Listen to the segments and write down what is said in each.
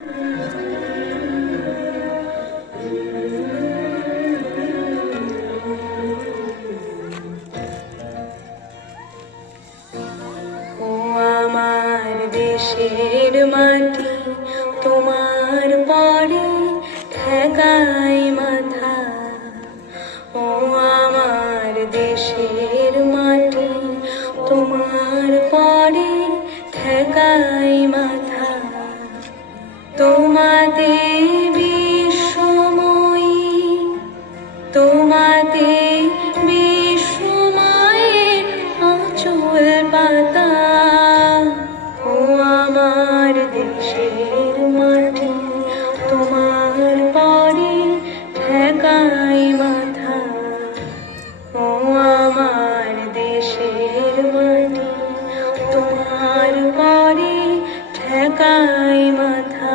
আমার দেশের মাটি তোমার পরে ঠেকাই মাথা। ও আমার দেশের মাটি তোমার পরে ঠেকাই মাথা। তোমাতে বিশ্বময়ী, তোমাতে বিশ্বময়ের আঁচল পাতা। ও আমার দেশের মাটি তোমার পরে ঠেকাই মাথা। ও আমার দেশের মাটি তোমার পরে ঠেকাই মাথা।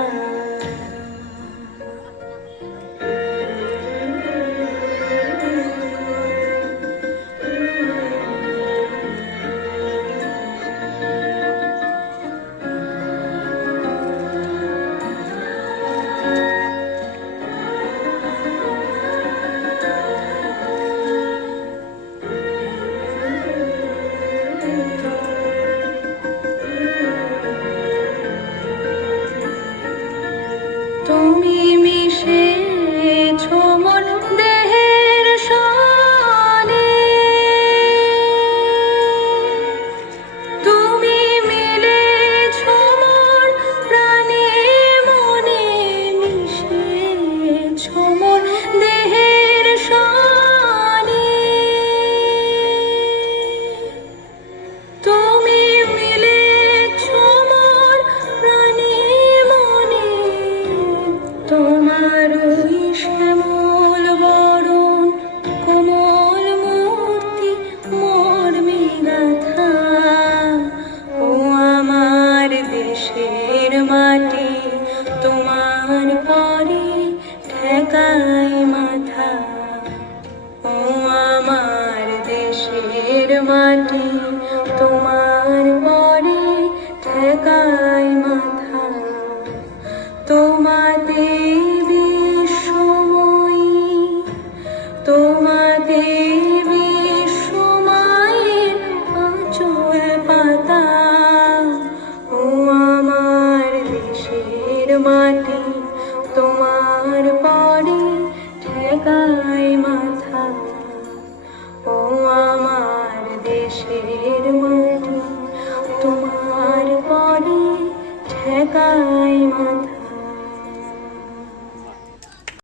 তুমি মিশেছো মোর দেহের সনে, তুমি মিলেছো মোর প্রাণে মনে, মিশেছো মোর দেহের সনে। তুমি মিলেছো মোর প্রাণে মনে, তোমার ওই শ্যামল বরণ কোমল মূর্তি মর্মে গাথা। ও আমার দেশের মাটি তোমার পরে ঠেকাই মাথা। ও আমার দেশের মাটি তোমার পরে ঠেকাই মাথা। তোমাতে বিশ্বময়ী, তোমাতে বিশ্বময়ের আঁচল পাতা। ও আমার দেশের মাটি তোমার